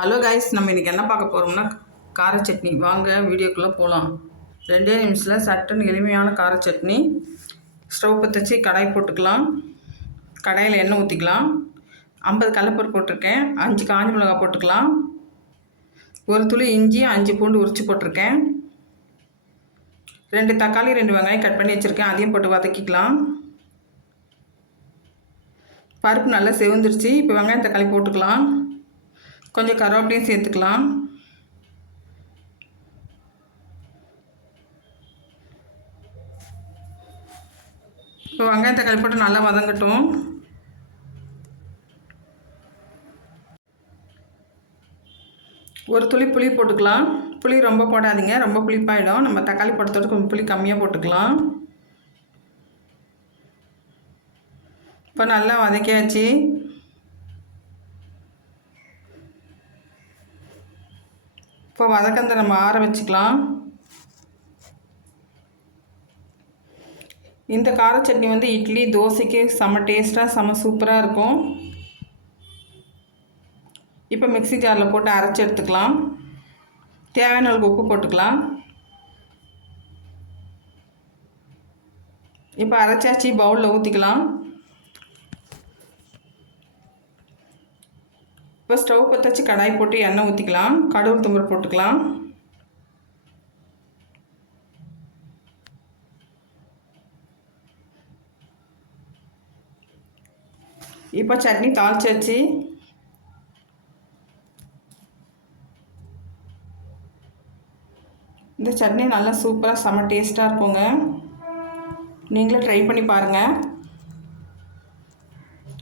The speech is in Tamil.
ஹலோ கைஸ் நம்ம இன்றைக்கி என்ன பார்க்க போகிறோம்னா கார சட்னி. வாங்க வீடியோக்குள்ளே போகலாம் ரெண்டே நிமிஷத்தில் சட்டுன்னு எளிமையான கார சட்னி. ஸ்டவ் பற்ற வச்சு கடாய் போட்டுக்கலாம். கடாயில் எண்ணெய் ஊற்றிக்கலாம் ஐம்பது கடலப்பருப்பு போட்டிருக்கேன். அஞ்சு காஞ்ச மிளகாய் போட்டுக்கலாம். ஒரு துளி இஞ்சி அஞ்சு பூண்டு உரித்து போட்டிருக்கேன். ரெண்டு தக்காளி ரெண்டு வெங்காயம் கட் பண்ணி வச்சுருக்கேன். அதையும் போட்டு வதக்கிக்கலாம். பருப்பு நல்லா செவந்துருச்சு. இப்போ வெங்காயம் தக்காளி போட்டுக்கலாம். கொஞ்சம் கருவேப்பிலையும் சேர்த்துக்கலாம். இப்போ வெங்காயம் தக்காளி போட்டு நல்லா வதங்கட்டும். ஒரு துளி புளி போட்டுக்கலாம். புளி ரொம்ப போடாதீங்க. ரொம்ப புளிப்பாயிடும். நம்ம தக்காளி போட்டதோடு கொஞ்சம் புளி கம்மியாக போட்டுக்கலாம். இப்போ நல்லா வதக்கியாச்சு. இப்போ வதக்கந்த நம்ம ஆற வச்சுக்கலாம் இந்த கார சட்னி வந்து இட்லி தோசைக்கு செம டேஸ்ட்டாக செம சூப்பராக இருக்கும். இப்போ மிக்ஸி ஜாரில் போட்டு அரைச்சி எடுத்துக்கலாம். தேவையான அளவுக்கு உப்பு போட்டுக்கலாம். இப்போ அரைச்சாச்சு பவுலில் ஊற்றிக்கலாம் இப்போ ஸ்டவ் பற்ற வச்சு கடாய் போட்டு எண்ணெய் ஊற்றிக்கலாம் கடுகு தும்பர் போட்டுக்கலாம். இப்போ சட்னி தாளிச்சாச்சு. இந்த சட்னி நல்லா சூப்பராக செம்ம டேஸ்ட்டாக இருக்குங்க. நீங்களும் ட்ரை பண்ணி பாருங்கள்